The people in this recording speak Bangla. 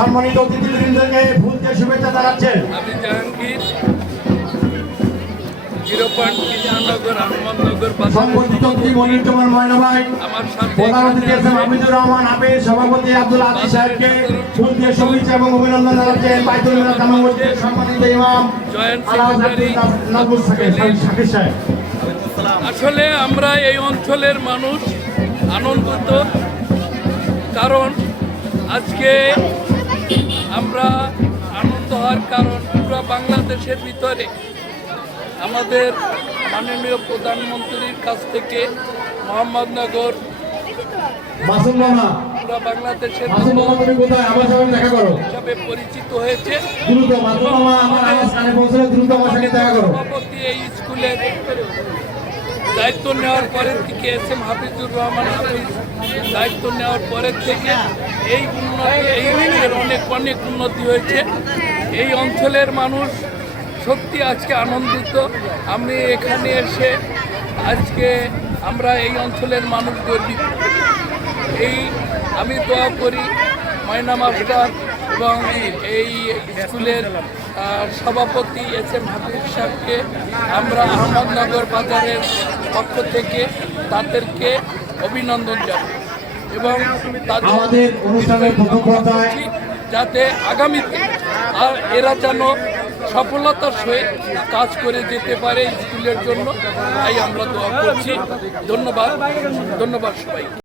সম্মানিত অতিথিবৃন্দকে ফুল দিয়ে শুভেচ্ছা জানাচ্ছেন। আমি জাহাঙ্গীর 0 কৃষ্ণনগর আহমদনগর সংগঠিত মনির কুমার ময়না ভাই, আমার সাথে প্রধান অতিথি আছেন হামিদুর রহমান হাফেজ, সভাপতি আব্দুল আজিজ সাহেবকে ফুল দিয়ে শুভেচ্ছা এবং অভিনন্দন জানাচ্ছেন। বাইতুল মিলাদ জামা মসজিদের সম্মানিত ইমাম জয়েন্ট আল্লাহ সেক্রেটারি নাজমুল শাকির সাহেব। আসলে আমরা এই অঞ্চলের মানুষ আনন্দিত, কারণ আজকে আমরা আনন্দ হওয়ার কারণ পুরো বাংলাদেশের ভিতরে আমাদের মাননীয় প্রধানমন্ত্রীর কাছ থেকে মোহাম্মদনগর মাসুম মামা, পুরো বাংলাদেশের মাসুম মামা তুমি কোথায়? আমার সঙ্গে দেখা করো হিসাবে পরিচিত হয়েছে। দ্রুত। মাসুম মামা আমার আওয়াজ কানে পৌঁছলে দ্রুত আমার সঙ্গে দেখা করো। সভাপতি এই স্কুলের দায়িত্ব নেওয়ার পরের থেকে এস.এম. হাফিজুর রহমান হাফিজ দায়িত্ব নেওয়ার পরের থেকে এই উন্নতি, এই অঞ্চলের অনেক উন্নতি হয়েছে। এই অঞ্চলের মানুষ সত্যি আজকে আনন্দিত। আমি এখানে এসে আজকে আমরা এই অঞ্চলের মানুষ গর্বিত। আমি দোয়া করি ময়না মাস্টার এবং এই স্কুলের সভাপতি এস.এম. হাফিজ সাহেবকে আমরা আহমদনগর বাজারের পক্ষ থেকে তাদেরকে অভিনন্দন জানাই এবং আমাদের অনুষ্ঠানের প্রথম পর্যায়ে যাতে আগামীতে এরা যেন সফলতার সহিত কাজ করে যেতে পারে স্কুলের জন্য, তাই আমরা দোয়া করছি। ধন্যবাদ সবাই।